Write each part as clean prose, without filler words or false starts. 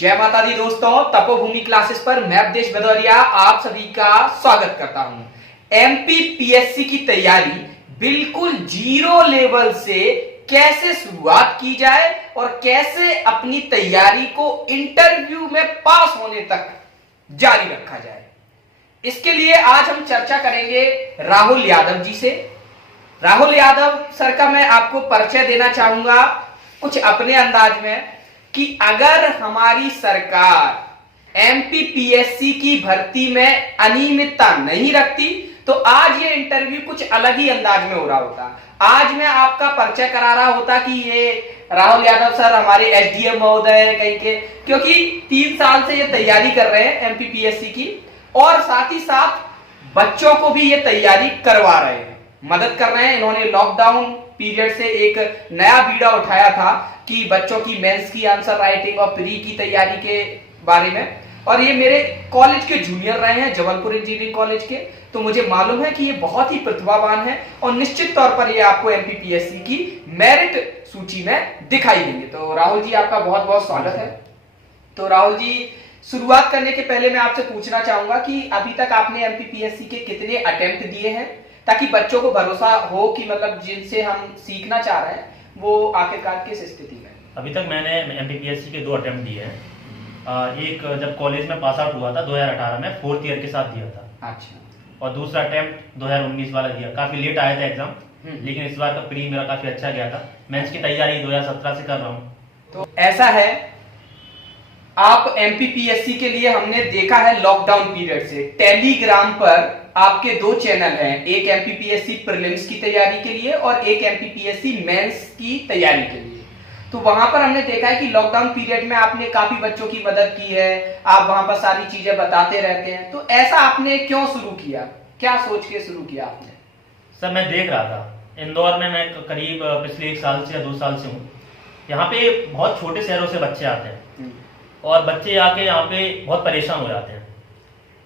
जय माता दी दोस्तों, तपोभूमि क्लासेस पर मैं अवधेश भदौरिया आप सभी का स्वागत करता हूं। एमपीपीएससी की तैयारी बिल्कुल जीरो लेवल से कैसे शुरुआत की जाए और कैसे अपनी तैयारी को इंटरव्यू में पास होने तक जारी रखा जाए, इसके लिए आज हम चर्चा करेंगे राहुल यादव जी से। राहुल यादव सर का मैं आपको परिचय देना चाहूंगा कुछ अपने अंदाज में कि अगर हमारी सरकार एमपीपीएससी की भर्ती में अनियमितता नहीं रखती तो आज ये इंटरव्यू कुछ अलग ही अंदाज में हो रहा होता। आज मैं आपका परिचय करा रहा होता कि ये राहुल यादव सर हमारे एसडीएम महोदय हैं कहीं के, क्योंकि 3 साल से ये तैयारी कर रहे हैं एमपीपीएससी की और साथ ही साथ बच्चों को भी ये तैयारी करवा रहे हैं, मदद कर रहे हैं। इन्होंने लॉकडाउन पीरियड से एक नया बीड़ा उठाया था कि बच्चों की मेंस की आंसर राइटिंग और प्री की तैयारी के बारे में, और ये मेरे कॉलेज के जूनियर रहे हैं, जबलपुर इंजीनियरिंग कॉलेज के, तो मुझे मालूम है कि ये बहुत ही प्रतिभावान है और निश्चित तौर पर ये आपको एमपीपीएससी की मेरिट सूची में दिखाई देंगे। तो राहुल जी आपका बहुत बहुत स्वागत है। तो राहुल जी, शुरुआत करने के पहले मैं आपसे पूछना चाहूंगा कि अभी तक आपने एमपीपीएससी के कितने अटेम्प्ट दिए हैं, ताकि बच्चों को भरोसा हो कि मतलब जिनसे हम सीखना चाह रहे हैं वो आखिरकार किस स्थिति में। अभी तक मैंने एमपीपीएससी के 2 अटेम्प्ट दिए हैं। एक जब कॉलेज में पास आउट हुआ था 2018 में 4th ईयर के साथ दिया था। अच्छा। और दूसरा अटेम्प्ट 2019 वाला दिया। काफी लेट आया था एग्जाम, लेकिन इस बार का प्री मेरा काफी अच्छा गया था। मेंस की तैयारी 2017 से कर रहा हूँ। तो ऐसा है, आप एमपीपीएससी के लिए हमने देखा है लॉकडाउन पीरियड से टेलीग्राम पर आपके 2 चैनल हैं, एक एमपीपीएससी प्रीलिम्स की तैयारी के लिए और एक एमपीपीएससी मेंस की तैयारी के लिए। तो वहां पर हमने देखा है कि लॉकडाउन पीरियड में आपने काफी बच्चों की मदद की है, आप वहां पर सारी चीजें बताते रहते हैं। तो ऐसा आपने क्यों शुरू किया, क्या सोच के शुरू किया आपने? सर मैं देख रहा था इंदौर में, मैं करीब पिछले 1 साल से या 2 साल से हूँ। यहाँ पे बहुत छोटे शहरों से बच्चे आते हैं और बच्चे आके यहाँ पे बहुत परेशान हो जाते हैं।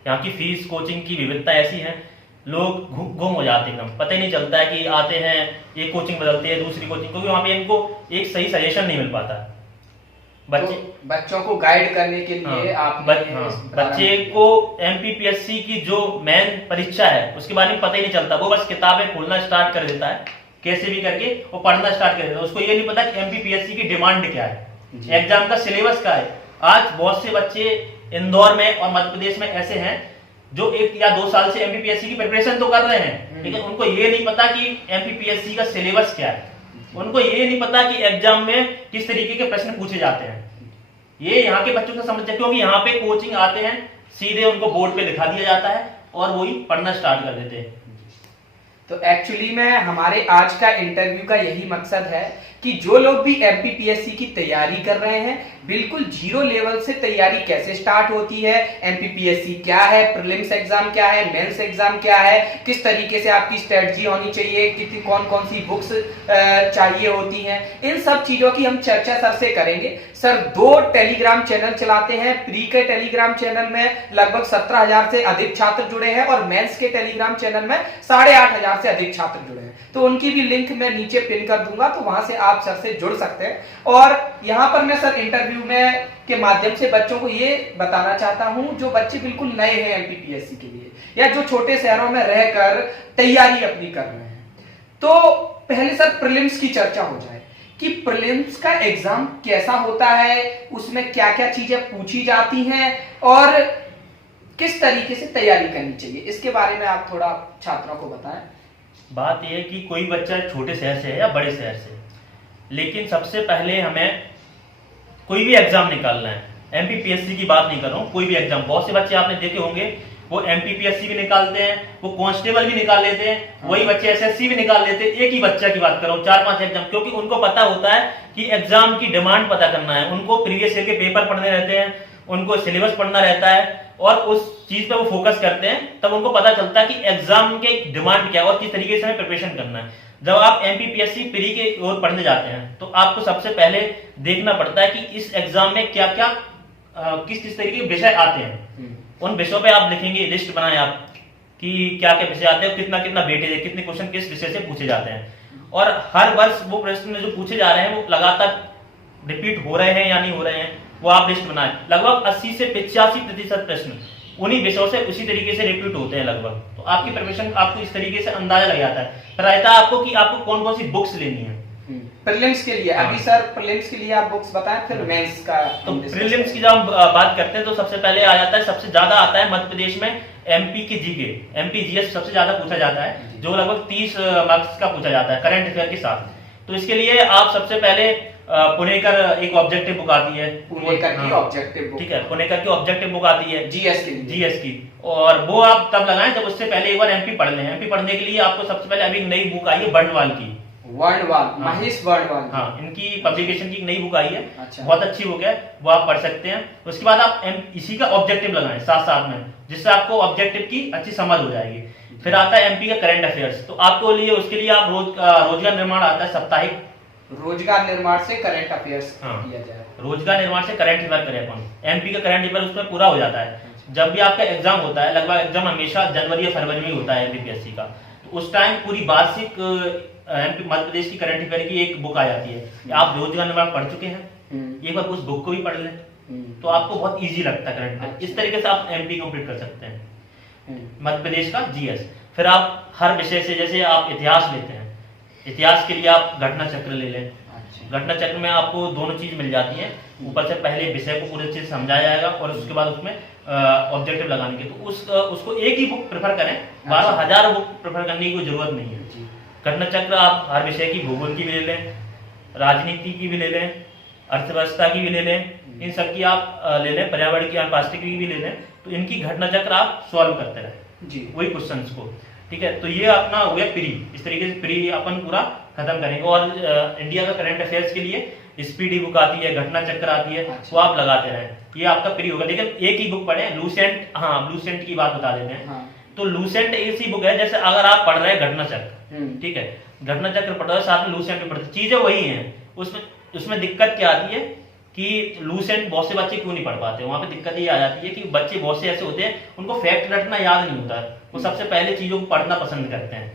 यहाँ की फीस, कोचिंग की विविधता ऐसी है, लोग गुम हो जाते हैं, एकदम पता ही नहीं चलता है कि आते हैं एक कोचिंग बदलते हैं दूसरी कोचिंग, क्योंकि वहाँ पे इनको एक सही सजेशन नहीं मिल पाता। बच्चों को गाइड करने के लिए बच्चे को एमपीपीएससी की जो मेन परीक्षा है उसके बारे में पता ही नहीं चलता। वो बस किताबें खोलना स्टार्ट कर देता है कैसे भी करके, वो पढ़ना स्टार्ट कर देता है। उसको ये नहीं पता कि एमपीपीएससी की डिमांड क्या है, एग्जाम का सिलेबस क्या है। आज बहुत से बच्चे इंदौर में और मध्य प्रदेश में ऐसे हैं जो 1 या 2 साल से एमपीपीएससी की प्रिपरेशन तो कर रहे हैं, लेकिन उनको ये नहीं पता कि एमपीपीएससी का सिलेबस क्या है, उनको ये नहीं पता कि एग्जाम में किस तरीके के प्रश्न पूछे जाते हैं। ये यहाँ के बच्चों को समझ, क्योंकि यहाँ पे कोचिंग आते हैं सीधे उनको बोर्ड पे लिखा दिया जाता है और वही पढ़ना स्टार्ट कर देते हैं। तो एक्चुअली में हमारे आज का इंटरव्यू का यही मकसद है कि जो लोग भी एमपीपीएससी की तैयारी कर रहे हैं, बिल्कुल जीरो लेवल से तैयारी कैसे स्टार्ट होती है, एमपीपीएससी क्या है, प्रीलिम्स एग्जाम क्या है, मेंस एग्जाम क्या है, किस तरीके से आपकी स्ट्रेटजी होनी चाहिए, कितनी कौन कौन सी बुक्स चाहिए होती हैं, इन सब चीजों की हम चर्चा सर से करेंगे। सर 2 टेलीग्राम चैनल चलाते हैं। प्री के टेलीग्राम चैनल में लगभग 17,000 से अधिक छात्र जुड़े हैं और मेंस के टेलीग्राम चैनल में 8,500 से अधिक छात्र जुड़े हैं। तो उनकी भी लिंक मैं नीचे पिन कर दूंगा, तो वहां से आप सर से जुड़ सकते हैं। और यहाँ पर मैं सर इंटरव्यू में के माध्यम से बच्चों को ये बताना चाहता हूं, जो बच्चे बिल्कुल नए हैं एमपीपीएससी के लिए या जो छोटे शहरों में रहकर तैयारी अपनी कर रहे हैं, तो पहले सर प्रीलिम्स की चर्चा हो जाए कि प्रीलिम्स का एग्जाम कैसा होता है, उसमें क्या क्या चीजें पूछी जाती हैं और किस तरीके से तैयारी करनी चाहिए, इसके बारे में आप थोड़ा छात्रों को बताएं। बात यह है कि कोई बच्चा छोटे शहर से है या बड़े शहर से, लेकिन सबसे पहले हमें कोई भी एग्जाम निकालना है। एमपीपीएससी की बात नहीं कर रहा हूँ, कोई भी एग्जाम। बहुत से बच्चे आपने देखे होंगे वो एमपीपीएससी भी निकालते हैं, वो कांस्टेबल भी निकाल लेते हैं, वही बच्चे एसएससी भी निकाल लेते हैं। एक ही बच्चा की बात कर रहा हूँ, 4-5 एग्जाम, क्योंकि उनको पता होता है कि एग्जाम की डिमांड पता करना है, उनको प्रीवियस ईयर के पेपर पढ़ने रहते हैं, उनको सिलेबस पढ़ना रहता है और उस चीज पे वो फोकस करते हैं। तब उनको पता चलता है कि एग्जाम के डिमांड क्या है और किस तरीके से हमें प्रिपरेशन करना है। जब आप एमपीपीएससी प्री के ओर पढ़ने जाते हैं तो आपको सबसे पहले देखना पड़ता है कि इस एग्जाम में क्या क्या किस किस तरीके के विषय आते हैं। उन विषयों पे आप लिखेंगे, लिस्ट बनाएं आप कि क्या क्या विषय आते हैं, कितना कितना वेटेज है, कितने क्वेश्चन किस विषय से पूछे जाते हैं। और हर वर्ष वो प्रश्न जो पूछे जा रहे हैं वो लगातार रिपीट हो रहे हैं या नहीं हो रहे हैं, वो आप लिस्ट बनाएं। लगभग 80 से 85% प्रश्न उन्हीं विषयों से उसी तरीके से रिपीट होते हैं लगभग। तो आपकी प्रिपरेशन आपको इस तरीके से अंदाजा लग जाता है। फिर रहता है आपको कि आपको कौन कौन सी बुक्स लेनी है प्रीलिम्स के लिए। अभी सर प्रीलिम्स के लिए आप बुक्स बताएं, फिर मेंस का। तो प्रीलिम्स की जब हम बात करते हैं तो सबसे पहले आ जाता है, सबसे ज्यादा आता है मध्य प्रदेश में एमपी के जीके, एमपी जीएस सबसे ज्यादा पूछा जाता है, जो लगभग 30 मार्क्स का पूछा जाता है करंट अफेयर के साथ। तो इसके लिए आप सबसे पहले पुणेकर एक ऑब्जेक्टिव बुक आती है, पुणेकर की ऑब्जेक्टिव बुक, ठीक है, पुणेकर की ऑब्जेक्टिव बुक आती है जीएस की, और वो आप तब लगाएं जब उससे पहले एक बार एमपी पढ़ लें। एमपी पढ़ने के लिए आपको सबसे पहले अभी नई बुक आई है वर्णवाल की, महेश वर्णवाल। हाँ, इनकी पब्लिकेशन की नई बुक आई है, अच्छा। बहुत अच्छी बुक है, वो आप पढ़ सकते हैं। उसके बाद आप इसी का ऑब्जेक्टिव लगाएं साथ साथ में, जिससे आपको ऑब्जेक्टिव की अच्छी समझ हो जाएगी। फिर आता है एमपी का करंट अफेयर्स, तो आपको लिए उसके लिए आप रोजगार निर्माण आता है साप्ताहिक, रोजगार निर्माण से करंट अफेयर्स किया जाए, रोजगार निर्माण से करंट अफेयर करें अपन। एमपी का करंट अफेयर उसमें पूरा हो जाता है। जब भी आपका एग्जाम होता है, लगभग एग्जाम हमेशा जनवरी या फरवरी में होता है एमपीपीएससी का, तो उस टाइम पूरी वार्षिक एमपी मध्य प्रदेश की करंट अफेयर की एक बुक आ जाती है। आप रोजगार निर्माण पढ़ चुके हैं, एक बार उस बुक को भी पढ़ लें तो आपको बहुत इजी लगता है करंट अफेयर। इस तरीके से आप एमपी कंप्लीट कर सकते हैं, मध्य प्रदेश का जीएस। फिर आप हर विषय से, जैसे आप इतिहास लेते हैं, इतिहास के लिए आप घटना चक्र ले लें। घटना चक्र में आपको दोनों चीज मिल जाती है, ऊपर से पहले विषय को पूरे चीज समझाया जाएगा और उसके बाद उसमें ऑब्जेक्टिव लगाने के, तो उसको एक ही बुक प्रेफर करें, 12,000 बुक प्रेफर करने की कोई जरूरत नहीं है। घटना चक्र आप हर विषय की, भूगोल की भी ले लें, राजनीति की भी ले लें, अर्थव्यवस्था की भी ले लें, इन सब की आप ले लें, पर्यावरण की, पारिस्थितिकी की भी ले लें, तो इनकी घटना चक्र आप सॉल्व करते रहें जी, वही क्वेश्चंस को, ठीक है। तो ये अपना हो गया प्री, इस तरीके से प्री अपन पूरा खत्म करेंगे। और इंडिया का करंट अफेयर्स के लिए स्पीडी बुक आती है, घटना चक्र आती है, वो आप लगाते रहें, ये आपका प्री होगा। लेकिन एक ही बुक पढ़े, लूसेंट, हाँ लूसेंट की बात बता देते हैं। तो लूसेंट ऐसी बुक है, जैसे अगर आप पढ़ रहे हैं घटना चक्र, ठीक है, घटना चक्र पढ़ रहे हो साथ में लूसेंट भी पढ़ते, चीजें वही हैं। उसमें दिक्कत क्या आती है कि लूसेंट बहुत से बच्चे क्यों नहीं पढ़ पाते, वहां पे दिक्कत ये आ जाती है कि बच्चे बहुत से ऐसे होते हैं, उनको फैक्ट रटना याद नहीं होता, वो सबसे पहले चीजों को पढ़ना पसंद करते हैं।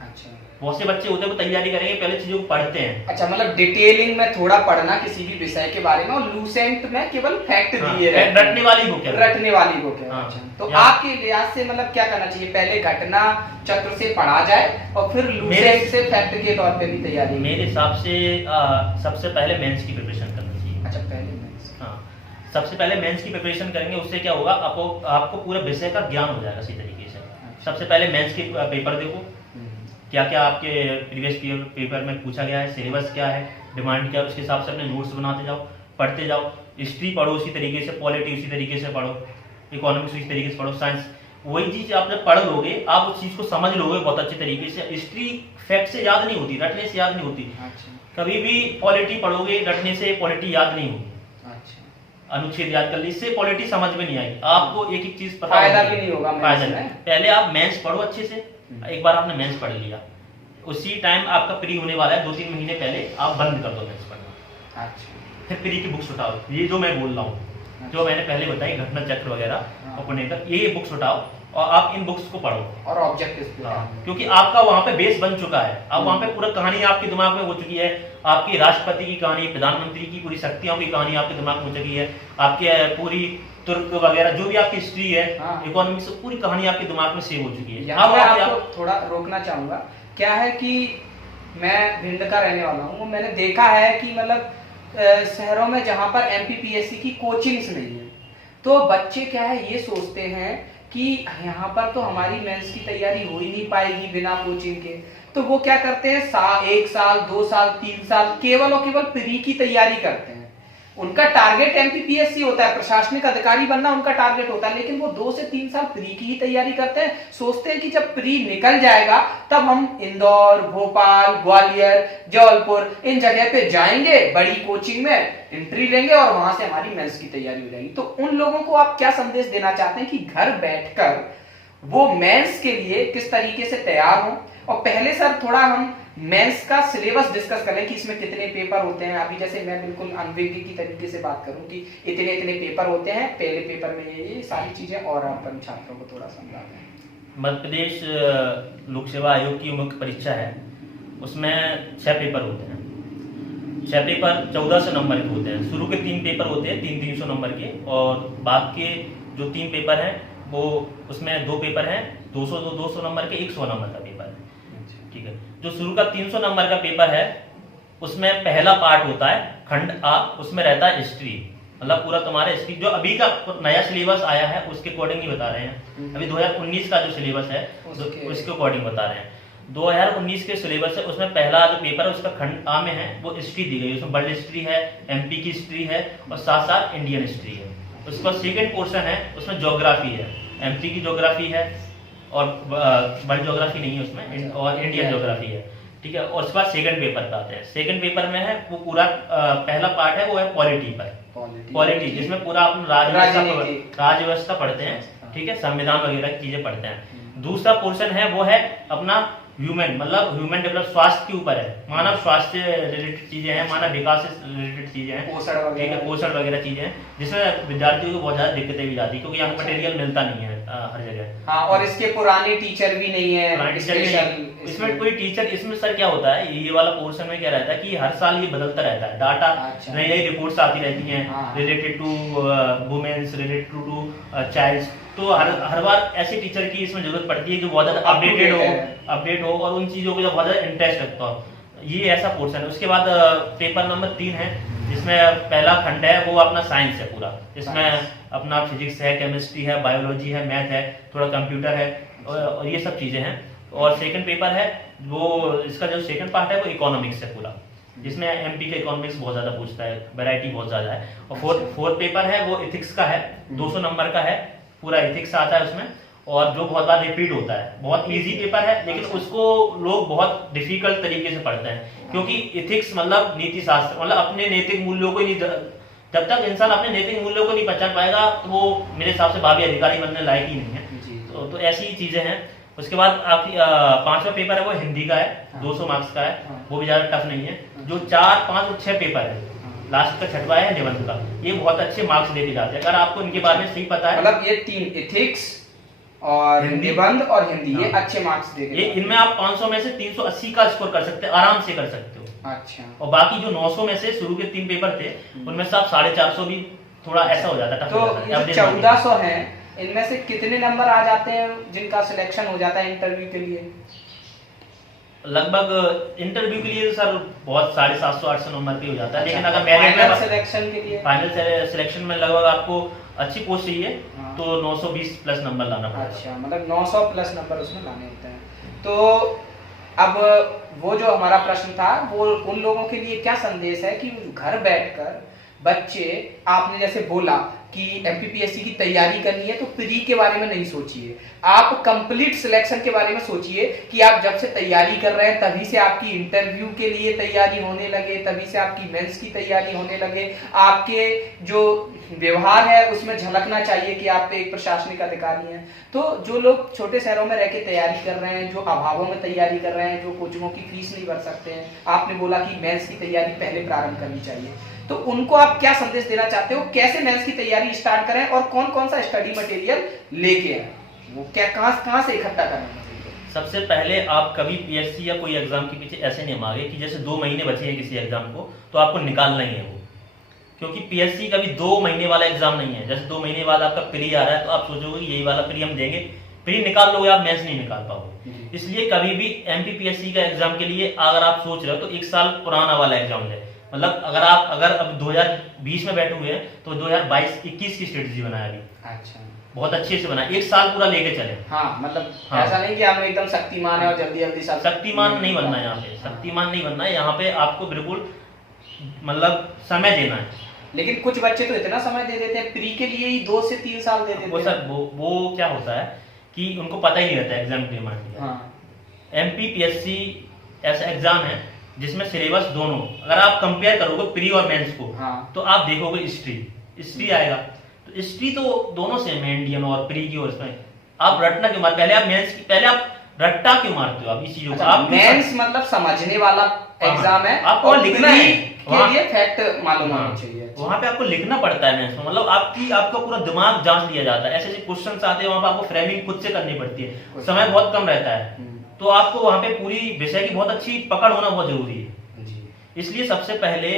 अच्छा, बहुत से बच्चे होते हैं वो तैयारी करेंगे, पहले चीजों को पढ़ते हैं। अच्छा, मतलब डिटेलिंग में थोड़ा पढ़ना किसी भी विषय के बारे में, और लूसेंट में केवल फैक्ट दिए रहते हैं, रटने वाली बुक है, रटने वाली बुक है। अच्छा, तो आपके लिहाज से मतलब क्या करना चाहिए, पहले घटना चक्र से पढ़ा जाए और फिर लूसेंट से फैक्ट के तौर पे भी तैयारी? मेरे हिसाब से सबसे पहले मेंस की प्रिपरेशन करना चाहिए। अच्छा, पहले मेंस, हाँ, सबसे पहले मेंस की प्रिपरेशन करेंगे, उससे क्या होगा, आपको पूरे विषय का ज्ञान हो जाएगा सही तरीके से। सबसे पहले मेंस के पेपर देखो, क्या क्या आपके प्रीवियस पेपर में पूछा गया है, सिलेबस क्या है, डिमांड क्या है, उसके हिसाब से अपने नोट्स बनाते जाओ, पढ़ते जाओ। हिस्ट्री पढ़ो उसी तरीके से, पॉलिटी उसी तरीके से पढ़ो, इकोनॉमिक्स उसी तरीके से पढ़ो, साइंस वही चीज आप जब पढ़ लोगे, आप उस चीज को समझ लोगे बहुत अच्छे तरीके से। हिस्ट्री फैक्ट से याद नहीं होती, रटने से याद नहीं होती। कभी भी पॉलिटी पढ़ोगे, रटने से पॉलिटी याद नहीं होगी। अनुच्छेद याद कर ली, इससे पॉलिटी समझ में नहीं आएगी, आपको एक एक चीज पता फायदा भी नहीं होगा। पहले आप मेंस पढ़ो अच्छे से, एक बार आपने मेंस पढ़ लिया, उसी टाइम आपका प्री होने वाला है, 2-3 महीने पहले आप बंद कर दो मेंस पढ़ना। अच्छा, फिर प्री की बुक्स उठाओ, ये जो मैं बोल रहा हूँ, जो मैंने पहले बताई घटना चक्र वगैरह और पुणेकर, ये बुक्स उठाओ और आप इन बुक्स को पढ़ो और ऑब्जेक्टिव्स पे, क्योंकि आपका वहां पे बेस बन चुका है। अब वहां पे पूरा कहानी आपके दिमाग में हो चुकी है, आपकी राष्ट्रपति की कहानी, प्रधानमंत्री की पूरी शक्तियों की कहानी आपके दिमाग में हो चुकी है, आपकी पूरी तुर्क वगैरह जो भी आपकी हिस्ट्री है, इकोनॉमिक्स, पूरी कहानी आपके दिमाग में सेव हो चुकी है। अब मैं आपको थोड़ा रोकना चाहूंगा, क्या है कि मैं भिंड का रहने वाला हूँ, मैंने देखा है कि मतलब शहरों में जहां पर एमपीपीएससी की कोचिंग्स नहीं है, तो बच्चे क्या है ये सोचते हैं कि यहाँ पर तो हमारी मेंस की तैयारी हो ही नहीं पाएगी बिना कोचिंग के, तो वो क्या करते हैं 1 साल 2 साल 3 साल केवल और केवल प्री की तैयारी करते हैं। उनका टारगेट एमपीपीएससी होता है, प्रशासनिक अधिकारी बनना उनका टारगेट होता है, लेकिन वो 2 से 3 साल प्री की ही तैयारी करते हैं। सोचते हैं कि जब प्री निकल जाएगा तब हम इंदौर, भोपाल, ग्वालियर, जबलपुर इन जगह पे जाएंगे, बड़ी कोचिंग में एंट्री लेंगे और वहां से हमारी मेंस की तैयारी हो जाएगी। तो उन लोगों को आप क्या संदेश देना चाहते हैं कि घर बैठकर वो मेंस के लिए किस तरीके से तैयार हो? और पहले सर थोड़ा हम मेंस का सिलेबस डिस्कस करें कि इसमें कितने पेपर होते हैं। अभी जैसे मैं बिल्कुल अनविज्ञ की तरीके से बात करूं कि इतने इतने पेपर होते हैं, पहले पेपर में ये सारी चीजें, और अपन छात्रों को थोड़ा समझा दें। मध्य प्रदेश लोक सेवा आयोग की मुख्य परीक्षा है, उसमें 6 पेपर होते हैं। 6 पेपर 1400 नंबर के होते हैं। शुरू के 3 पेपर होते हैं 300 नंबर के, और बाद के जो 3 पेपर हैं वो उसमें 2 पेपर हैं 200 नंबर के, 100 नंबर का पेपर है। ठीक है, जो शुरू का 300 नंबर का पेपर है उसमें पहला पार्ट होता है खंड आ, उसमें रहता है हिस्ट्री, मतलब पूरा तुम्हारा हिस्ट्री जो अभी का नया सिलेबस आया है उसके अकॉर्डिंग ही बता रहे हैं। अभी 2019 का जो सिलेबस है उसके अकॉर्डिंग बता रहे हैं। 2019 के सिलेबस है उसमें पहला जो पेपर है उसका खंड आ में है वो हिस्ट्री दी गई, उसमें वर्ल्ड हिस्ट्री है, एमपी की हिस्ट्री है और साथ साथ इंडियन हिस्ट्री है। उसका सेकेंड पोर्शन है उसमें ज्योग्राफी है, एमपी की ज्योग्राफी है और वर्ल्ड ज्योग्राफी नहीं है उसमें, और इंडियन ज्योग्राफी है। ठीक है, और उसके बाद सेकंड पेपर पे आते हैं। सेकंड पेपर में है वो पूरा पहला पार्ट है वो है पॉलिटी पर, पॉलिटी जिसमें पूरा अपन राज्य व्यवस्था पढ़ते हैं। ठीक है, संविधान वगैरह की चीजें पढ़ते हैं। दूसरा पोर्शन है वो है अपना ह्यूमन, मतलब ह्यूमन डेवलप, स्वास्थ्य के ऊपर है, मानव स्वास्थ्य रिलेटेड चीजें हैं, मानव विकास से रिलेटेड चीजें हैं, पोषण वगैरह चीजें हैं, जिसमें विद्यार्थियों को बहुत ज्यादा दिक्कतें भी जाती है क्योंकि यहाँ मटेरियल मिलता नहीं है हर जगह। हाँ, और इसके पुराने टीचर भी नहीं है, इसमें कोई टीचर, इसमें सर क्या होता है ये वाला पोर्शन में क्या रहता है कि हर साल ये बदलता रहता है, डाटा नई नई रिपोर्ट्स आती रहती हैं related to womens, related to childs, तो हर बार ऐसे टीचर की इसमें जरूरत पड़ती है जो बहुत ज्यादा अपडेट हो और उन चीजों को बहुत ज्यादा इंटरेस्ट रखता हो। ये ऐसा पोर्शन है। उसके बाद पेपर नंबर 3 है जिसमें पहला खंड है वो अपना साइंस है पूरा, इसमें अपना फिजिक्स है, केमिस्ट्री है, बायोलॉजी है, मैथ है, थोड़ा कंप्यूटर है और ये सब चीजें हैं। और सेकंड पेपर है वो इसका जो सेकंड पार्ट है वो इकोनॉमिक्स है पूरा, जिसमें एमपी के इकोनॉमिक्स बहुत ज्यादा पूछता है, वैरायटी बहुत ज्यादा है। और फोर्थ पेपर है वो इथिक्स का है, 200 नंबर का है, पूरा इथिक्स आता है उसमें, और जो बहुत बार रिपीट होता है। बहुत इजी पेपर है लेकिन उसको लोग बहुत डिफिकल्ट तरीके से पढ़ते हैं क्योंकि इथिक्स मतलब नीति शास्त्र, मतलब अपने नैतिक मूल्यों को नहीं, जब तक इंसान अपने नैतिक मूल्यों को नहीं पहचान पाएगा तो वो मेरे हिसाब से भावी अधिकारी बनने लायक ही नहीं है। तो ऐसी ही चीजें हैं। उसके बाद आपकी 5वां पेपर है वो हिंदी का है, 200 मार्क्स का है, वो भी ज्यादा टफ नहीं है। जो 4, 5 और 6 पेपर है, लास्ट का 6वां है निबंध का, ये बहुत अच्छे मार्क्स लेके जाते हैं। अगर आपको इनके बारे में सही पता है, मतलब ये 3 इथिक्स और निबंध और हिंदी, ये अच्छे मार्क्स देंगे। इनमें आप 500 में से 380 का स्कोर कर सकते हैं, आराम से कर सकते हो। अच्छा, और बाकी जो 900 में से शुरू के 3 पेपर थे उनमें से आप 450 भी थोड़ा ऐसा हो जाता है। तो 1400 है, इनमें से कितने नंबर आ जाते हैं जिनका सिलेक्शन हो जाता है इंटरव्यू के लिए? लगभग इंटरव्यू के लिए सर बहुत 750-800 नंबर पे हो जाता है। लेकिन अगर फाइनल सिलेक्शन के लिए, फाइनल सिलेक्शन में लगभग आपको अच्छी पोस्ट चाहिए तो 920 प्लस नंबर लाना पड़ेगा। अच्छा, मतलब 900 प्लस नंबर उसमें लाने होते हैं। तो अब वो जो हमारा प्रश्न था वो उन लोगों के लिए क्या संदेश है कि घर बैठकर बच्चे, आपने जैसे बोला कि एमपीपीएससी की तैयारी करनी है तो प्री के बारे में नहीं सोचिए, आप कंप्लीट सिलेक्शन के बारे में सोचिए कि आप जब से तैयारी कर रहे हैं तभी से आपकी इंटरव्यू के लिए तैयारी होने लगे, तभी से आपकी मेंस की तैयारी होने लगे। आपके जो व्यवहार है उसमें झलकना चाहिए कि आप एक प्रशासनिक अधिकारी हैं। तो जो लोग छोटे शहरों में रह के तैयारी कर रहे हैं, जो अभावों में तैयारी कर रहे हैं, जो कोचिंगों की फीस नहीं भर सकते हैं, आपने बोला कि मेंस की तैयारी पहले प्रारंभ करनी चाहिए, तो उनको आप क्या संदेश देना चाहते हो? कैसे मेंस की तैयारी स्टार्ट करें और कौन कौन सा स्टडी मटेरियल लेके आए, वो क्या कहां से इकट्ठा करना? सबसे पहले आप कभी पीएससी या कोई एग्जाम के पीछे ऐसे नहीं भागे कि जैसे 2 महीने बचे हैं किसी एग्जाम को तो आपको निकालना ही है वो, क्योंकि पीएससी कभी 2 महीने वाला एग्जाम नहीं है। जैसे 2 महीने बाद आपका प्री आ रहा है तो आप सोचोगे यही वाला प्री हम देंगे, प्री निकाल लोगे आप, मेंस नहीं निकाल पाओगे। इसलिए कभी भी एमपीपीएससी का एग्जाम के लिए अगर आप सोच रहे हो तो 1 साल पुराना वाला एग्जाम ले, मतलब अगर अब 2020 में बैठे हुए हैं तो 2022-21 की स्ट्रेटेजी बनाया अभी। अच्छा, बहुत अच्छे से बना, 1 साल पूरा लेके चले। हाँ, मतलब ऐसा नहीं कि हम एकदम शक्तिमान है और जल्दी जल्दी सब। शक्तिमान नहीं बनना है यहाँ पे, शक्तिमान नहीं बनना है यहाँ पे, आपको बिल्कुल मतलब समय देना है। लेकिन कुछ बच्चे तो इतना समय दे देते हैं, प्री के लिए ही 2 से 3 साल दे देते हैं। वो सर वो क्या होता है कि उनको पता ही नहीं रहता एग्जाम के डिमांड। एमपीपीएससी ऐसा एग्जाम है जिसमें सिलेबस दोनों, अगर आप कंपेयर करोगे प्री और मेंस को, तो आप देखोगे हिस्ट्री आएगा, तो हिस्ट्री तो दोनों सेम है, इंडियन और प्री की। और इसमें आप रटना क्यों मारते, पहले आप मेंस की, पहले आप रट्टा क्यों मारते हो आप इस चीजों को? आप मेंस मतलब समझने वाला एग्जाम है, आपको लिखना है, के लिए फैक्ट मालूम होना चाहिए। वहां पे आपको लिखना पड़ता है मेंस में, मतलब आपका पूरा दिमाग जांच लिया जाता है, ऐसे ऐसे क्वेश्चंस आते हैं, वहां पे आपको फ्रेमिंग खुद से करनी पड़ती है, समय बहुत कम रहता है, तो आपको वहां पे पूरी विषय की बहुत अच्छी पकड़ होना बहुत जरूरी है। इसलिए सबसे पहले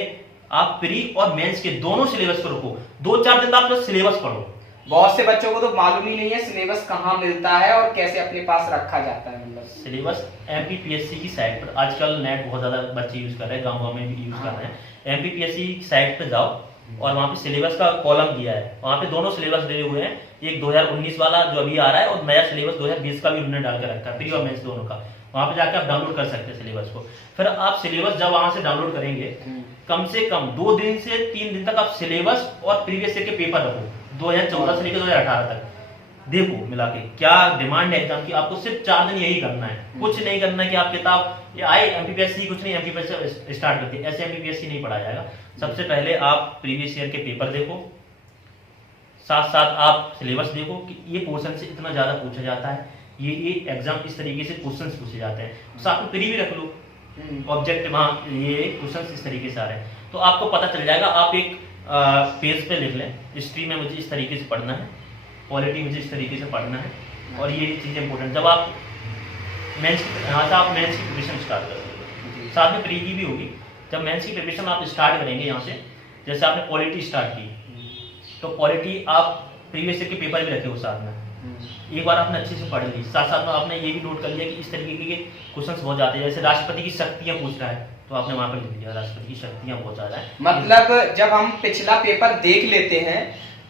आप प्री और मेंस के दोनों सिलेबस को रखो। 2-4 दिन आप सिलेबस पढ़ो। बहुत से बच्चों को तो मालूम ही नहीं है सिलेबस कहाँ मिलता है और कैसे अपने पास रखा जाता है। मतलब सिलेबस एमपीपीएससी की साइट पर, आजकल नेट बहुत ज्यादा बच्चे यूज कर रहे हैं, गाँव में भी यूज कर रहे हैं। एमपीपीएससी की साइट पर जाओ और वहाँ पे सिलेबस का कॉलम दिया है, वहाँ पे दोनों सिलेबस दिए हुए हैं। एक 2019 वाला जो अभी आ रहा है और नया सिलेबस 2020 का भी उन्होंने डाल के रखा है, प्री और मेंस दोनों का। वहाँ पे जाकर आप डाउनलोड कर सकते हैं सिलेबस को। फिर आप सिलेबस जब वहां से डाउनलोड करेंगे, कम से कम 2 दिन से 3 दिन तक आप सिलेबस और प्रीवियस ईयर के पेपर रखो, 2014 से लेकर 2018 तक। देखो मिला के क्या डिमांड है एग्जाम की। आपको सिर्फ 4 दिन यही करना है, कुछ नहीं करना है कि आप किताब ये आए एमपीपीएससी कुछ नहीं, एमपीपीएससी स्टार्ट करते ऐसे एमपीपीएससी नहीं पढ़ाया जाएगा। सबसे पहले आप प्रीवियस ईयर के पेपर देखो, साथ साथ आप सिलेबस देखो कि ये पोर्शन से इतना ज्यादा पूछा जाता है, ये एग्जाम इस तरीके से क्वेश्चंस पूछे जाते हैं। साथ में प्री भी रख लो, ऑब्जेक्टिव वहाँ ये क्वेश्चंस इस तरीके से आ रहे हैं, तो आपको पता चल जाएगा। आप एक पेज पे लिख लें, हिस्ट्री में मुझे इस तरीके से पढ़ना है, पॉलिटी मुझे इस तरीके से पढ़ना है, और ये चीज़ इंपॉर्टेंट। जब आप मेंस यहाँ से आप मेंस की प्रिपरेशन स्टार्ट करोगे, साथ में प्री की भी होगी। जब मेंस की प्रिपरेशन आप स्टार्ट करेंगे यहाँ से, जैसे आपने पॉलिटी स्टार्ट की, तो पॉलिटी आप प्रीवियस ईयर के पेपर भी रखे हो साथ में, एक बार आपने अच्छे से पढ़ ली। साथ साथ में आपने ये भी नोट कर लिया कि इस तरीके के क्वेश्चंस बहुत जाते हैं, जैसे राष्ट्रपति की शक्तियां पूछ रहा है तो आपने वहां पर लिख दिया राष्ट्रपति की शक्तियां बहुत ज्यादा है। मतलब जब हम पिछला पेपर देख लेते हैं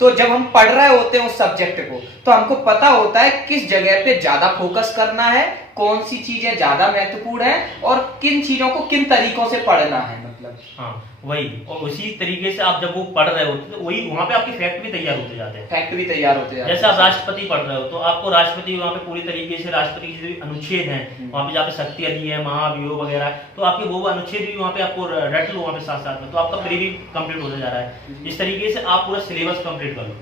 तो जब हम पढ़ रहे होते हैं उस सब्जेक्ट को, तो हमको पता होता है किस जगह पे ज्यादा फोकस करना है, कौन सी चीजें ज्यादा महत्वपूर्ण है और किन चीजों को किन तरीकों से पढ़ना है। मतलब हाँ वही, और उसी तरीके से आप जब वो पढ़ रहे होते तो वही वहां पे आपके फैक्ट भी तैयार होते जाते हैं। फैक्ट भी तैयार होते जाते हैं। जैसे आप राष्ट्रपति पढ़ रहे हो तो आपको राष्ट्रपति वहाँ पे पूरी तरीके से राष्ट्रपति के जो अनुच्छेद हैं वहाँ पे जहाँ पे शक्तियां दी है, महाभियोग वगैरह, तो आपके वो अनुच्छेद भी वहाँ पे आपको रट लो वहाँ पे साथ साथ में, तो आपका प्री भी कंप्लीट होता जा रहा है। इस तरीके से आप पूरा सिलेबस कंप्लीट कर लो।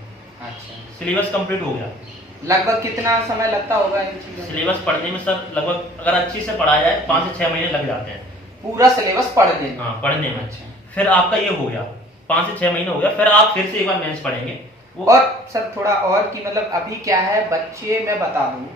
अच्छा, सिलेबस कंप्लीट हो गया। लगभग कितना समय लगता होगा इन चीजों में? सिलेबस पढ़ने में सर लगभग अगर अच्छे से पढ़ाया जाए 5 से 6 महीने लग जाते हैं पूरा सिलेबस पढ़ने में? हाँ पढ़ने में। अच्छा, फिर आपका ये हो गया 5 से 6 महीने हो गया, फिर आप फिर से एक बार मेंस पढ़ेंगे। और सर थोड़ा और कि मतलब अभी क्या है, बच्चे मैं बता दूं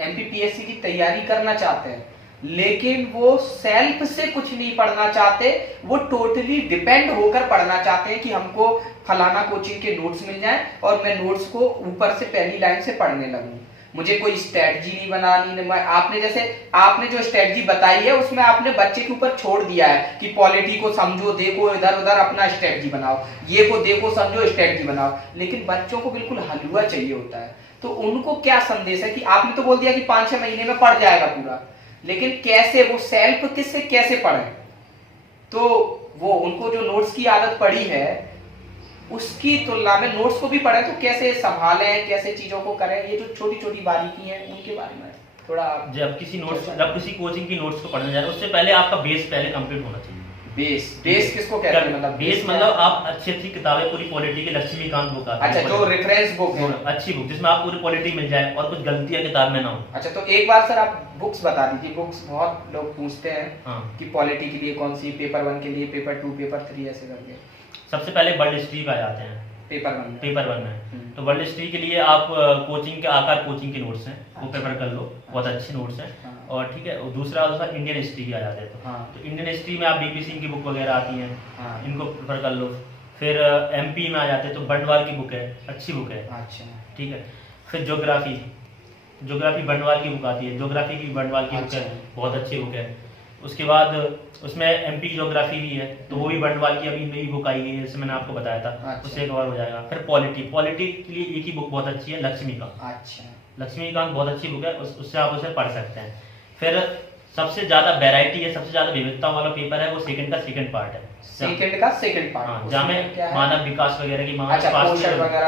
एमपीपीएससी की तैयारी करना चाहते हैं लेकिन वो सेल्फ से कुछ नहीं पढ़ना चाहते, वो टोटली डिपेंड होकर पढ़ना चाहते हैं कि हमको फलाना कोचिंग के नोट्स मिल जाएं और मैं नोट्स को ऊपर से पहली लाइन से पढ़ने लगूं, मुझे कोई स्ट्रेटजी नहीं बनानी। आपने जो स्ट्रेटजी बताई है उसमें आपने बच्चे के ऊपर छोड़ दिया है कि पॉलिटी को समझो, देखो, इधर उधर अपना स्ट्रेटजी बनाओ, ये को देखो समझो स्ट्रेटजी बनाओ, लेकिन बच्चों को बिल्कुल हलवा चाहिए होता है। तो उनको क्या संदेश है कि आपने तो बोल दिया कि 5-6 महीने में पढ़ जाएगा पूरा, लेकिन कैसे वो सेल्फ किससे कैसे पढ़े? तो वो उनको जो नोट्स की आदत पड़ी है उसकी तुलना में नोट्स को भी पढ़े तो कैसे संभालें, कैसे चीजों को करें, ये जो छोटी छोटी बारीकी है उनके बारे में थोड़ा। जब किसी कोचिंग की नोट्स को पढ़ने जा रहे हैं उससे पहले आपका बेस पहले कंप्लीट होना चाहिए। बेस किसको कहते हैं? मतलब बेस मतलब आप अच्छी किताबें पूरी पॉलिटी की लक्ष्मीकांत बुक आती है, अच्छा जो रेफरेंस बुक है, अच्छी बुक जिसमें आप पूरी पॉलिटी मिल जाए और कुछ गलतियां किताब में ना हो। अच्छा तो एक बार सर आप बुक्स बता दीजिए। बुक्स बहुत लोग पूछते हैं हाँ। कि पॉलिटी के लिए कौन सी, पेपर 1 के लिए, पेपर 2, पेपर 3 ऐसे करके। सबसे पहले वर्ल्ड हिस्ट्री पे आ जाते हैं पेपर 1 में। तो वर्ल्ड हिस्ट्री के लिए आप कोचिंग के आकार कोचिंग के नोट्स हैं वो पेपर कर लो, बहुत अच्छे नोट्स हैं। और ठीक है, दूसरा इंडियन हिस्ट्री की आ जाते हैं तो इंडियन हिस्ट्री में आप बीपी सिंह की बुक वगैरह आती हैं, इनको प्रेफर कर लो। फिर एमपी में आ जाते हैं तो बंटवाल की बुक है, अच्छी बुक है। अच्छा ठीक है। फिर ज्योग्राफी बंटवाल की बुक आती है, ज्योग्राफी की बंटवाल की बुक है, बहुत अच्छी बुक है। उसके बाद उसमें एमपी ज्योग्राफी भी है तो वो भी बंटवाल की अभी नई बुक आई है, जैसे मैंने आपको बताया था, उससे कवर हो जाएगा। फिर पॉलिटी के लिए एक ही बुक बहुत अच्छी है, लक्ष्मीकांत बहुत अच्छी बुक है, उससे आप उसे पढ़ सकते हैं। फिर सबसे ज्यादा वैरायटी है, सबसे ज्यादा विविधता वाला पेपर है वो सेकंड का सेकंड पार्ट है। सेकंड पार्ट जहाँ में मानव विकास वगैरह की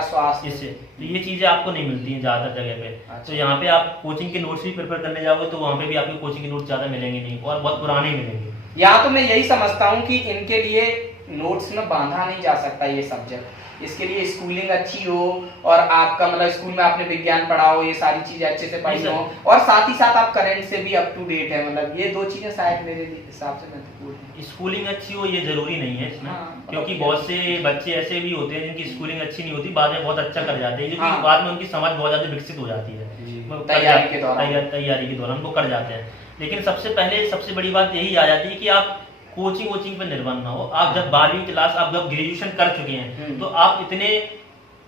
स्वास्थ्य इससे तो ये चीजें आपको नहीं मिलती हैं ज्यादातर जगह पे। तो यहाँ पे आप कोचिंग के नोट्स भी प्रिपेयर करने जाओगे तो वहाँ पे भी आपको कोचिंग के नोट्स ज्यादा मिलेंगे नहीं और बहुत पुराने मिलेंगे। यहाँ तो मैं यही समझता हूँ कि इनके लिए नोट्स में बांधा नहीं जा सकता ये सब्जेक्ट, इसके लिए स्कूलिंग अच्छी हो और आपका मतलब स्कूल में आपने विज्ञान पढ़ा हो, ये सारी चीजें अच्छे से पढ़ी हो और साथ ही साथ आप करंट से भी अप टू डेट है, मतलब ये 2 चीजें शायद मेरे हिसाब से महत्वपूर्ण है। स्कूलिंग अच्छी हो ये जरूरी नहीं है इसमें, क्योंकि बहुत से बच्चे ऐसे भी होते हैं जिनकी स्कूलिंग अच्छी नहीं होती, बाद में बहुत अच्छा कर जाते हैं, क्योंकि बाद में उनकी समझ बहुत ज्यादा विकसित हो जाती है तैयारी के दौरान वो कर जाते हैं। लेकिन सबसे पहले सबसे बड़ी बात यही आ जाती है कि आप कोचिंग वोचिंग पे निर्भर ना हो। आप जब 12वीं क्लास, आप जब ग्रेजुएशन कर चुके हैं तो आप इतने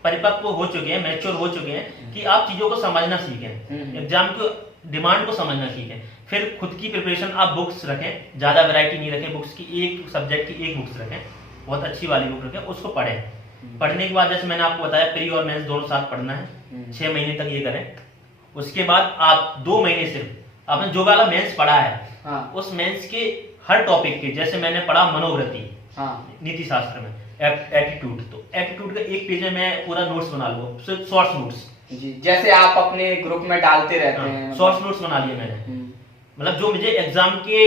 परिपक्व हो चुके हैं, मैच्योर हो चुके हैं कि आप चीजों को समझना सीखें, एग्जाम को डिमांड को समझना सीखें। फिर खुद की प्रिपरेशन आप बुक्स रखें, ज्यादा वैरायटी नहीं रखें बुक्स की, एक सब्जेक्ट की एक बुक्स रखें, बहुत अच्छी वाली बुक रखें, उसको पढ़ें। पढ़ने के बाद जैसे मैंने आपको बताया प्री और मेंस दोनों साथ पढ़ना है, 6 महीने तक ये करें। उसके बाद आप 2 महीने सिर्फ आपने जो वाला मेंस पढ़ा है उस मेंस के हर टॉपिक के, जैसे मैंने पढ़ा मनोवृत्ति नीति शास्त्र में, एटीट्यूड, तो एटीट्यूड का एक पेज में मैं पूरा नोट्स बना लूंगा, सिर्फ शॉर्ट्स नोट्स जी, जैसे आप अपने ग्रुप में डालते रहते हैं। शॉर्ट्स नोट्स बना लिए मैंने, मतलब जो मुझे एग्जाम के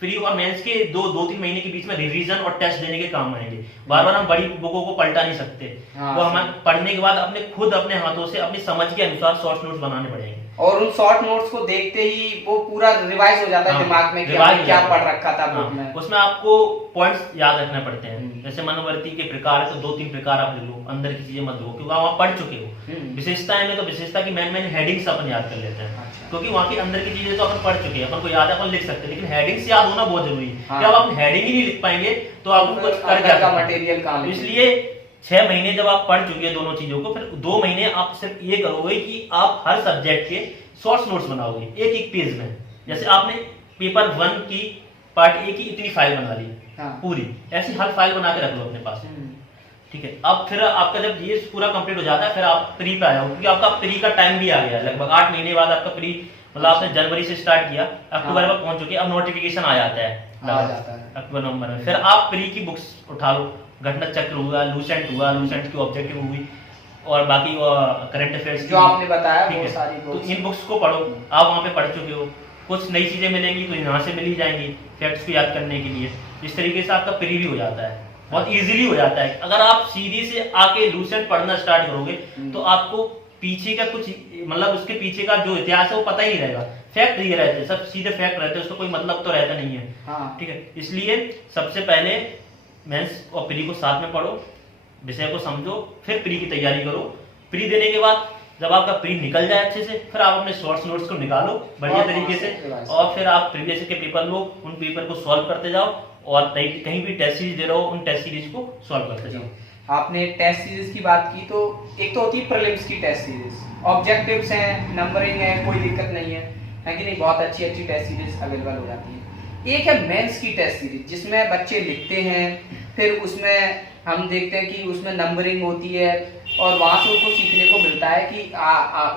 प्री और मेंस के 2-3 महीने के बीच में रिवीजन और टेस्ट देने के काम आएंगे। बार बार हम बड़ी बुकों को पलटा नहीं सकते, वो हमें पढ़ने के बाद अपने खुद अपने हाथों से अपनी समझ के अनुसार शॉर्ट नोट्स बनाने पड़ेंगे, और उन शॉर्ट नोट्स को देखते ही वो पूरा रिवाइज हो जाता है दिमाग में कि हमने क्या पढ़ रखा था बुक में। उसमें आपको पॉइंट्स याद रखने पड़ते हैं, जैसे मनोवृत्ति के प्रकार, तो 2-3 प्रकार आप ले लो, अंदर की चीजें मत लो क्योंकि आप पढ़ चुके हो। विशेषताएं में तो विशेषता की मेन हेडिंग्स अपन याद कर लेते हैं, क्योंकि वहाँ की अंदर की चीजें तो अपन पढ़ चुके हैं, अपन को याद है, अपन लिख सकते हैं, लेकिन हेडिंग्स याद होना बहुत जरूरी है। क्या आप हेडिंग ही नहीं लिख पाएंगे तो आप कुछ कर क्या मटेरियल काम। इसलिए 6 महीने जब आप पढ़ चुके हैं दोनों चीजों को, फिर 2 महीने आप सिर्फ ये करोगे कि आप हर सब्जेक्ट के शॉर्ट्स नोट्स बनाओगे एक पेज में। जैसे आपने पेपर 1 की पार्ट ए की इतनी फाइल बना ली पूरी, ऐसी हर फाइल बना के रख लो अपने पास, ठीक है। अब फिर आपका जब ये पूरा कंप्लीट हो जाता है, फिर आप प्री पे आए हो, क्योंकि आपका प्री का टाइम भी आ गया, लगभग 8 महीने बाद आपका प्री, मतलब आपने जनवरी से स्टार्ट किया, अक्टूबर में पहुंच चुके, अब नोटिफिकेशन आ जाता है अक्टूबर नवंबर में। फिर आप प्री की बुक्स उठा लो, घटना चक्र हुआ, लूसेंट हुआ, लूसेंट की ऑब्जेक्टिव हुई, और बाकी करंट अफेयर्स जो आपने बताया वो सारी तो इन बुक्स को पढ़ो। आप वहाँ पे पढ़ चुके हो, कुछ नई चीजें मिलेंगी तो यहाँ से मिल ही जाएंगी फैक्ट्स को याद करने के लिए। इस तरीके से आपका प्री भी हो जाता है, बहुत इजीली हो जाता है। अगर आप सीधी से आके लूसेंट पढ़ना स्टार्ट करोगे तो आपको पीछे का कुछ, मतलब उसके पीछे का जो इतिहास है वो पता ही नहीं रहेगा, फैक्ट दिए रहते हैं, सब सीधे फैक्ट रहते हैं, उसका कोई मतलब तो रहता नहीं है, ठीक है। इसलिए सबसे पहले मेंस और प्री को साथ में पढ़ो, विषय को समझो, फिर प्री की तैयारी करो। प्री देने के बाद जब आपका प्री निकल जाए अच्छे से, फिर आप अपने शॉर्ट्स नोट्स को निकालो बढ़िया तरीके से, और फिर आप प्रीवियस के पेपर लो, उन पेपर को सॉल्व करते जाओ, और कहीं भी टेस्ट सीरीज दे रहे हो उन टेस्ट सीरीज को सॉल्व करते जाओ। आपने टेस्ट सीरीज की बात की, तो एक तो होती है प्रीलिम्स की टेस्ट सीरीज, ऑब्जेक्टिव्स हैं, नंबरिंग है, कोई दिक्कत नहीं है कि नहीं, बहुत अच्छी अच्छी टेस्ट सीरीज अवेलेबल हो जाती है। एक है मेंस की टेस्ट सीरीज, जिसमें बच्चे लिखते हैं, फिर उसमें हम देखते हैं कि उसमें नंबरिंग होती है, और वहां से उनको सीखने को मिलता है कि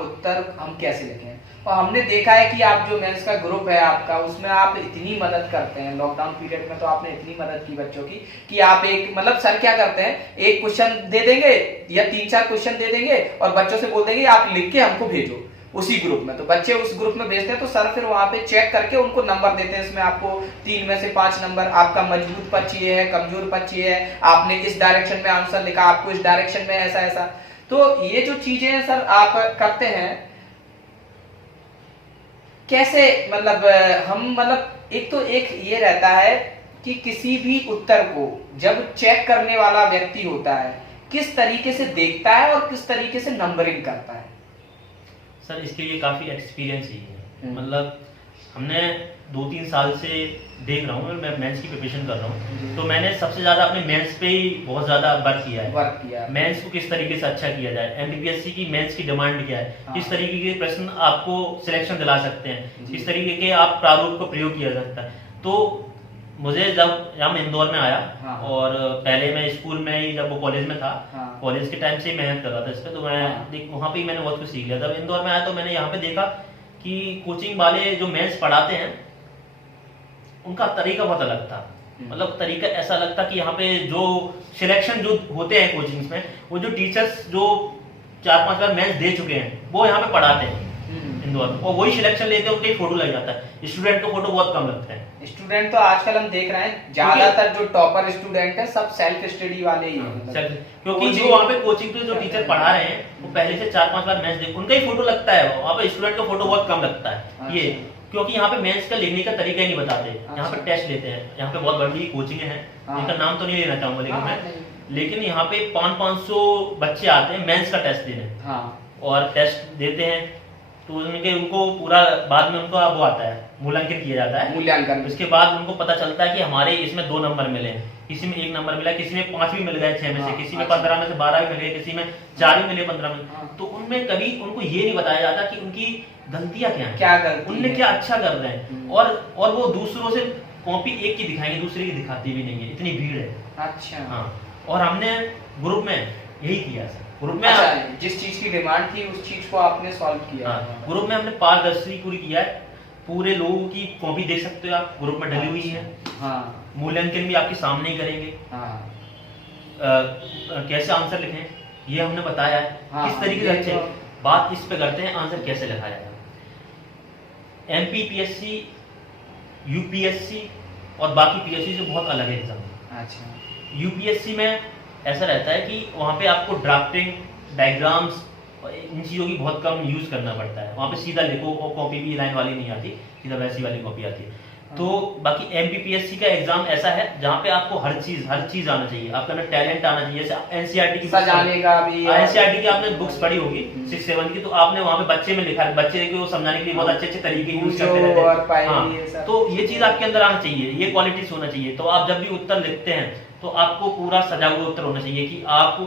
उत्तर हम कैसे लिखें। और हमने देखा है कि आप जो मेंस का ग्रुप है आपका, उसमें आप इतनी मदद करते हैं, लॉकडाउन पीरियड में तो आपने इतनी मदद की बच्चों की कि आप एक, मतलब सर क्या करते हैं, एक क्वेश्चन दे देंगे या 3-4 क्वेश्चन दे देंगे और बच्चों से बोल देंगे आप लिख के हमको भेजो उसी ग्रुप में। तो बच्चे उस ग्रुप में भेजते हैं, तो सर फिर वहां पे चेक करके उनको नंबर देते हैं। इसमें आपको 3 में से 5 नंबर, आपका मजबूत पक्ष ये है, कमजोर पक्ष ये है, आपने इस डायरेक्शन में आंसर लिखा, आपको इस डायरेक्शन में ऐसा ऐसा। तो ये जो चीजें हैं सर आप करते हैं कैसे, मतलब हम, मतलब एक तो एक ये रहता है कि किसी भी उत्तर को जब चेक करने वाला व्यक्ति होता है, किस तरीके से देखता है और किस तरीके से नंबरिंग करता है। सर इसके लिए काफी एक्सपीरियंस ही है, मतलब हमने 2-3 साल से देख रहा हूँ, मैं मेंस की प्रिपरेशन कर रहा हूँ, तो मैंने सबसे ज्यादा अपने मेंस पे ही बहुत ज्यादा वर्क किया है। मेंस को किस तरीके से अच्छा किया जाए, एमपीपीएससी की मेंस की डिमांड क्या है, किस तरीके के प्रश्न आपको सिलेक्शन दिला सकते हैं, किस तरीके के आप प्रारूप को प्रयोग किया जाता है। तो मुझे जब हम इंदौर में आया, और पहले मैं स्कूल में ही, जब वो कॉलेज में था, कॉलेज के टाइम से ही मेहनत कर रहा था इस पे, तो मैं वहाँ पे मैंने बहुत कुछ सीख लिया। जब इंदौर में आया तो मैंने यहाँ पे देखा कि कोचिंग वाले जो मेंस पढ़ाते हैं उनका तरीका बहुत अलग था, मतलब तरीका ऐसा लगता कि यहाँ पे जो सिलेक्शन जो होते हैं कोचिंग्स में, वो जो टीचर्स जो 4-5 बार मेंस दे चुके हैं वो यहाँ पे पढ़ाते हैं इंदौर में, और वही सिलेक्शन लेते हैं, उनके फोटो लग जाता है, स्टूडेंट को फोटो बहुत कम लगता है। स्टूडेंट तो आजकल हम देख रहे हैं ज्यादातर जो टॉपर स्टूडेंट है सब सेल्फ स्टडी वाले ही हैं, क्योंकि जो वहाँ पे कोचिंग पे जो टीचर पढ़ा रहे हैं वो पहले से 4-5 बार मेंस देख, उनका ही फोटो लगता है, वहाँ पे स्टूडेंट का फोटो बहुत कम लगता है। ये क्योंकि यहाँ पे मेंस का लिखने का तरीका ही नहीं बताते, यहाँ पे टेस्ट लेते हैं। यहाँ पे बहुत बड़ी कोचिंग है, इनका नाम तो नहीं लेना चाहूंगा, लेकिन यहाँ पे 500-500 बच्चे आते हैं मेंस का टेस्ट देने, और टेस्ट देते हैं, तो उनको पूरा बाद में उनको वो आता है, मूल्यांकन किया जाता है। मूल्यांकन उसके बाद उनको पता चलता है कि हमारे इसमें 2 नंबर मिले, किसी में 1 नंबर मिला, किसी में 5 भी मिल गए 6 में से, हाँ, किसी में अच्छा। 15 में से 12 भी मिल गए, किसी में 4 भी मिले 15 में। हाँ। तो उनमें कभी उनको ये नहीं बताया जाता कि उनकी गलतियां क्या हैं, क्या गलती उनने है। क्या अच्छा कर रहे हैं। और वो दूसरों से कॉपी एक की दिखाएंगे, दूसरे की दिखाती भी नहीं है, इतनी भीड़ है। अच्छा हाँ, और हमने ग्रुप में यही किया सर। ग्रुप में अच्छा, जिस चीज की डिमांड थी उस चीज को आपने सॉल्व किया। हाँ, ग्रुप में हमने पारदर्शी पूरी किया है। पूरे लोगों की कॉपी देख सकते हो आप, ग्रुप में डली हुई है। हाँ मूल्यांकन भी आपके सामने ही करेंगे। हाँ कैसे आंसर लिखें ये हमने बताया है। हाँ, किस तरीके से ये अच्छे तो- बात इस पे करते हैं, आंसर कैसे लिखा जाएगा। एमपीपीएससी, यूपीएससी और बाकी पीएससी से बहुत अलग है एग्जाम। अच्छा। यूपीएससी में ऐसा रहता है कि वहाँ पे आपको ड्राफ्टिंग, डायग्राम्स और इन चीज़ों की बहुत कम यूज करना पड़ता है। वहाँ पे सीधा लिखो और कॉपी भी लाइन वाली नहीं आती, सीधा वैसी वाली कॉपी आती है। तो बाकी एमपीपीएससी का एग्जाम ऐसा है जहाँ पे आपको हर चीज आना चाहिए, आपका ना टैलेंट आना चाहिए। जैसे एनसीईआरटी की सजाने का भी एनसीईआरटी की आपने बुक्स पढ़ी होगी 6-7 की, तो आपने वहाँ पे बच्चे में लिखा है, बच्चे को समझाने के लिए बहुत अच्छे तरीके यूज करते रहते हैं। हाँ, तो ये चीज आपके अंदर आना चाहिए, ये क्वालिटीज होना चाहिए। तो आप जब भी उत्तर लिखते हैं तो आपको पूरा सजा हुआ उत्तर होना चाहिए कि आप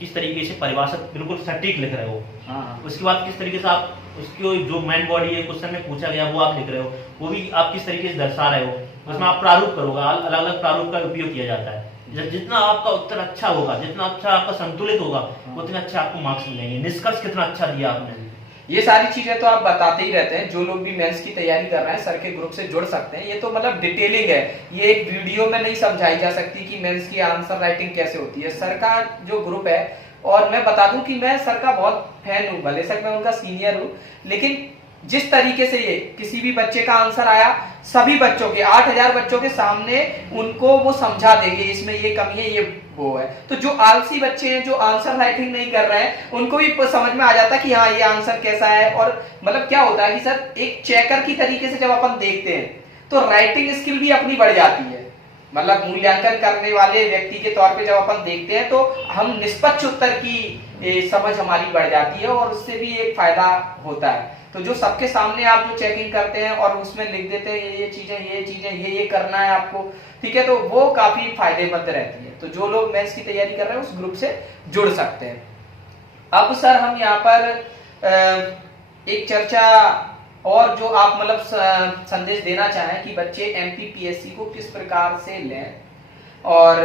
किस तरीके से परिभाषित बिल्कुल सटीक लिख रहे हो। हाँ। उसके बाद किस तरीके से आप उसकी जो मेन बॉडी है क्वेश्चन में पूछा गया वो आप लिख रहे हो, वो भी आप किस तरीके से दर्शा रहे हो। उसमें आप प्रारूप करोगे, अलग अलग प्रारूप का उपयोग किया जाता है। जितना आपका उत्तर अच्छा होगा, जितना अच्छा आपका संतुलित होगा, उतने अच्छे आपको मार्क्स मिलेंगे। निष्कर्ष कितना अच्छा दिया आपने, ये सारी चीजें तो आप बताते ही रहते हैं। जो लोग भी मेंस की तैयारी कर रहे हैं सर के ग्रुप से जुड़ सकते हैं। ये तो मतलब डिटेलिंग है, ये एक वीडियो में नहीं समझाई जा सकती कि मेंस की आंसर राइटिंग कैसे होती है। सर का जो ग्रुप है, और मैं बता दूं कि मैं सर का बहुत फैन हूं, भले सर मैं उनका सीनियर हूं, लेकिन जिस तरीके से ये किसी भी बच्चे का आंसर आया, सभी बच्चों के 8000 बच्चों के सामने उनको वो समझा देंगे इसमें ये कमी है, ये वो है। तो जो आलसी बच्चे हैं, जो आंसर राइटिंग नहीं कर रहे हैं, उनको भी समझ में आ जाता है कि हाँ ये आंसर कैसा है। और मतलब क्या होता है कि सर एक चेकर की तरीके से जब अपन देखते हैं तो राइटिंग स्किल भी अपनी बढ़ जाती है। मतलब मूल्यांकन करने वाले व्यक्ति के तौर पे जब अपन देखते हैं तो हम निष्पक्ष उत्तर की समझ हमारी बढ़ जाती है और उससे भी एक फायदा होता है। तो जो सबके सामने आप जो चेकिंग करते हैं और उसमें लिख देते हैं ये चीजें ये करना है आपको, ठीक है, तो वो काफी फायदेमंद रहती है। तो जो लोग मेंस की तैयारी कर रहे हैं उस ग्रुप से जुड़ सकते हैं। अब सर हम यहाँ पर एक चर्चा और जो आप मतलब संदेश देना चाहें कि बच्चे एमपीपीएससी को किस प्रकार से लें और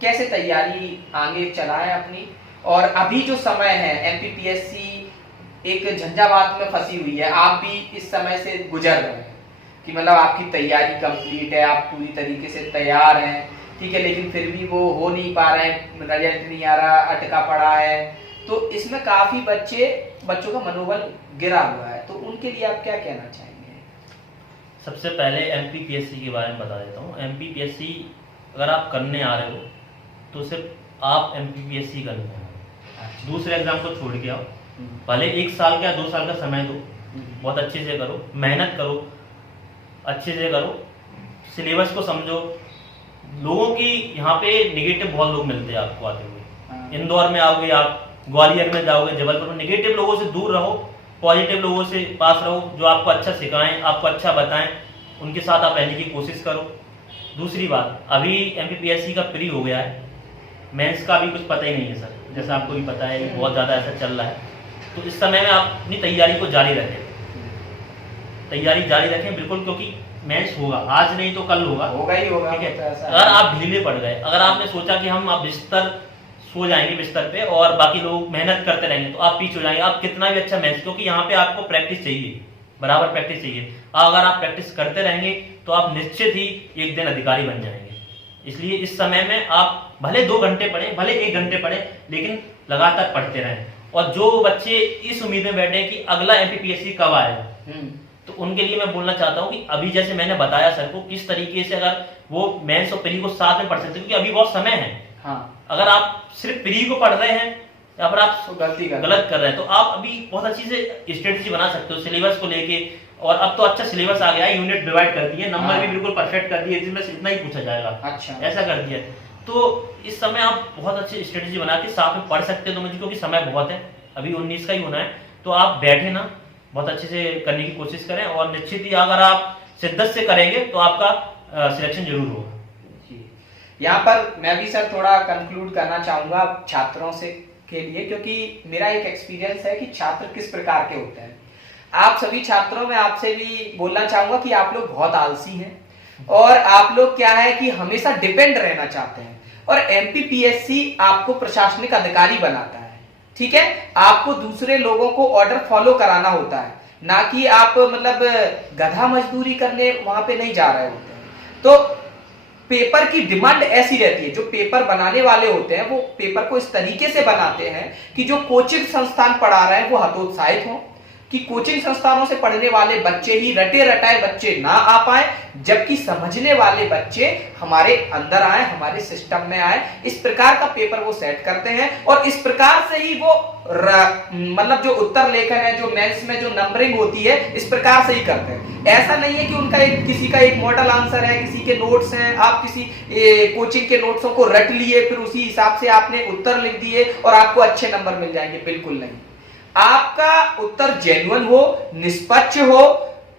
कैसे तैयारी आगे चलाएं अपनी। और अभी जो समय है, एमपीपीएससी एक झंझावात में फंसी हुई है, आप भी इस समय से गुजर रहे हैं कि मतलब आपकी तैयारी कंप्लीट है, आप पूरी तरीके से तैयार हैं, ठीक है, लेकिन फिर भी वो हो नहीं पा रहे हैं, रिजल्ट नहीं आ रहा, अटका पड़ा है। तो इसमें काफी बच्चों का मनोबल गिरा हुआ है, तो उनके लिए आप क्या कहना चाहेंगे? सबसे पहले एमपीपीएससी के बारे में बता देता हूँ। एमपीपीएससी अगर आप करने आ रहे हो तो सिर्फ आप एमपीपीएससी करने आओ, दूसरे एग्जाम को छोड़ के आओ। भले 1 साल का 2 साल का समय दो, बहुत अच्छे से करो, मेहनत करो, अच्छे से करो, सिलेबस को समझो। लोगों की यहाँ पे नेगेटिव बहुत लोग मिलते हैं आपको आते हुए। इंदौर में आओगे आप, ग्वालियर में जाओगे, जबलपुर में, नेगेटिव लोगों से दूर रहो, पॉजिटिव लोगों से पास रहो, जो आपको अच्छा सिखाएं, आपको अच्छा बताएं, उनके साथ आप रहने की कोशिश करो। दूसरी बात, अभी एमपीपीएससी का प्री हो गया है, मेंस का भी कुछ पता ही नहीं है सर, जैसा आपको भी पता है बहुत ज़्यादा ऐसा चल रहा है। तो इस समय में आप अपनी तैयारी को जारी रखें, तैयारी जारी रखें बिल्कुल, क्योंकि मेंस होगा, आज नहीं तो कल होगा ही होगा, ठीक है। तो ऐसा अगर आप ढीले पड़ गए, अगर आपने सोचा कि हम आप बिस्तर सो जाएंगे बिस्तर पे और बाकी लोग मेहनत करते रहेंगे, तो आप पीछे हो जाएंगे। आप कितना भी अच्छा मेंस, क्योंकि यहाँ पे आपको प्रैक्टिस चाहिए, बराबर प्रैक्टिस चाहिए। अगर आप प्रैक्टिस करते रहेंगे तो आप निश्चित ही एक दिन अधिकारी बन जाएंगे। इसलिए इस समय में आप भले 2 घंटे पढ़े, भले 1 घंटे पढ़े, लेकिन लगातार पढ़ते रहें। और जो बच्चे इस उम्मीद में बैठे कि अगला एमपीपीएससी कब आएगा, तो उनके लिए मैं बोलना चाहता हूँ कि अभी जैसे मैंने बताया सर को, किस तरीके से अगर वो मेंस और प्री को साथ में पढ़ सकते हैं, क्योंकि अभी बहुत समय है। हाँ। अगर आप सिर्फ प्री को पढ़ रहे हैं या फिर आप तो गलत कर रहे हैं, तो आप अभी बहुत अच्छी से स्ट्रेटजी बना सकते हो सिलेबस को लेके। और अब तो अच्छा सिलेबस आ गया है, यूनिट डिवाइड कर दिए, नंबर भी बिल्कुल परफेक्ट कर दिए, इसमें से इतना ही पूछा जाएगा, अच्छा ऐसा कर दिया। तो इस समय आप बहुत अच्छी स्ट्रेटजी बना के साथ में पढ़ सकते हो दोनों, क्योंकि समय बहुत है, अभी 19 का ही होना है। तो आप बैठे ना, बहुत अच्छे से करने की कोशिश करें, और निश्चित ही अगर आप शिद्दत से करेंगे तो आपका सिलेक्शन जरूर होगा। यहाँ पर मैं भी सर थोड़ा कंक्लूड करना चाहूंगा छात्रों से के लिए, क्योंकि मेरा एक एक्सपीरियंस है कि छात्र किस प्रकार के होते हैं। आप सभी छात्रों में आपसे भी बोलना चाहूंगा कि आप लोग बहुत आलसी हैं और आप लोग क्या है कि हमेशा डिपेंड रहना चाहते हैं, और एमपीपीएससी आपको प्रशासनिक अधिकारी बनाता है, ठीक है। आपको दूसरे लोगों को ऑर्डर फॉलो कराना होता है, ना कि आप मतलब गधा मजदूरी करने वहां पे नहीं जा रहे होते हैं। तो पेपर की डिमांड ऐसी रहती है, जो पेपर बनाने वाले होते हैं वो पेपर को इस तरीके से बनाते हैं कि जो कोचिंग संस्थान पढ़ा रहे हैं वो हतोत्साहित हों, कि कोचिंग संस्थानों से पढ़ने वाले बच्चे ही रटे रटाए बच्चे ना आ पाए, जबकि समझने वाले बच्चे हमारे अंदर आए, हमारे सिस्टम में आए। इस प्रकार का पेपर वो सेट करते हैं, और इस प्रकार से ही वो मतलब जो उत्तर लेखन है, जो मेंस में जो नंबरिंग होती है, इस प्रकार से ही करते हैं। ऐसा नहीं है कि उनका किसी का एक मॉडल आंसर है, किसी के नोट्स हैं, आप किसी कोचिंग के नोट्सों को रट लिए, फिर उसी हिसाब से आपने उत्तर लिख दिए और आपको अच्छे नंबर मिल जाएंगे। बिल्कुल नहीं। आपका उत्तर जेन्युइन हो, निष्पक्ष हो,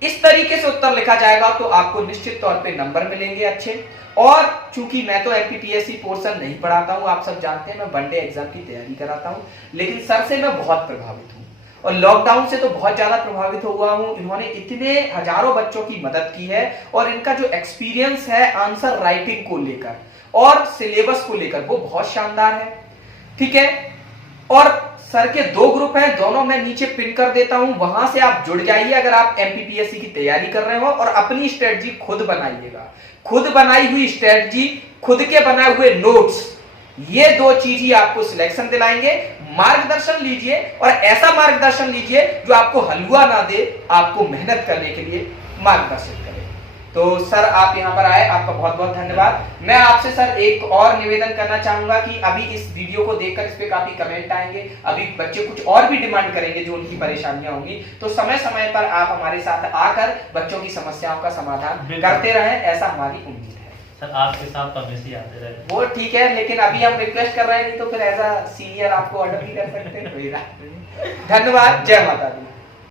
इस तरीके से उत्तर लिखा जाएगा तो आपको निश्चित तौर पे नंबर मिलेंगे अच्छे। और चूंकि मैं तो एमपीपीएससी पोर्शन नहीं पढ़ाता हूं, आप सब जानते हैं, मैं वनडे एग्जाम की तैयारी कराता हूं, लेकिन सर से मैं बहुत प्रभावित हूं, और लॉकडाउन से तो बहुत ज्यादा प्रभावित हुआ हूं। इन्होंने इतने हजारों बच्चों की मदद की है, और इनका जो एक्सपीरियंस है आंसर राइटिंग को लेकर और सिलेबस को लेकर वो बहुत शानदार है, ठीक है। और सर के 2 ग्रुप हैं, दोनों मैं नीचे पिन कर देता हूं, वहां से आप जुड़ जाइए अगर आप एमपीपीएससी की तैयारी कर रहे हो, और अपनी स्ट्रेटजी खुद बनाइएगा। खुद बनाई हुई स्ट्रेटजी, खुद के बनाए हुए नोट्स, ये 2 चीज ही आपको सिलेक्शन दिलाएंगे। मार्गदर्शन लीजिए, और ऐसा मार्गदर्शन लीजिए जो आपको हलवा ना दे, आपको मेहनत करने के लिए मार्गदर्शित करे। तो सर आप यहाँ पर आए, आपका बहुत बहुत धन्यवाद। मैं आपसे सर एक और निवेदन करना चाहूंगा कि अभी इस वीडियो को देखकर इस पे काफी कमेंट आएंगे, अभी बच्चे कुछ और भी डिमांड करेंगे जो उनकी परेशानियां होंगी, तो समय समय पर आप हमारे साथ आकर बच्चों की समस्याओं का समाधान करते रहें, ऐसा हमारी उम्मीद है। सर आपके साथ तो हमेशा ही आते रहे। वो ठीक है, लेकिन अभी हम रिक्वेस्ट कर रहे हैं, नहीं तो फिर एज अ सीनियर आपको ऑर्डर भी कर सकते हैं। कोई बात नहीं। धन्यवाद। जय माता दी।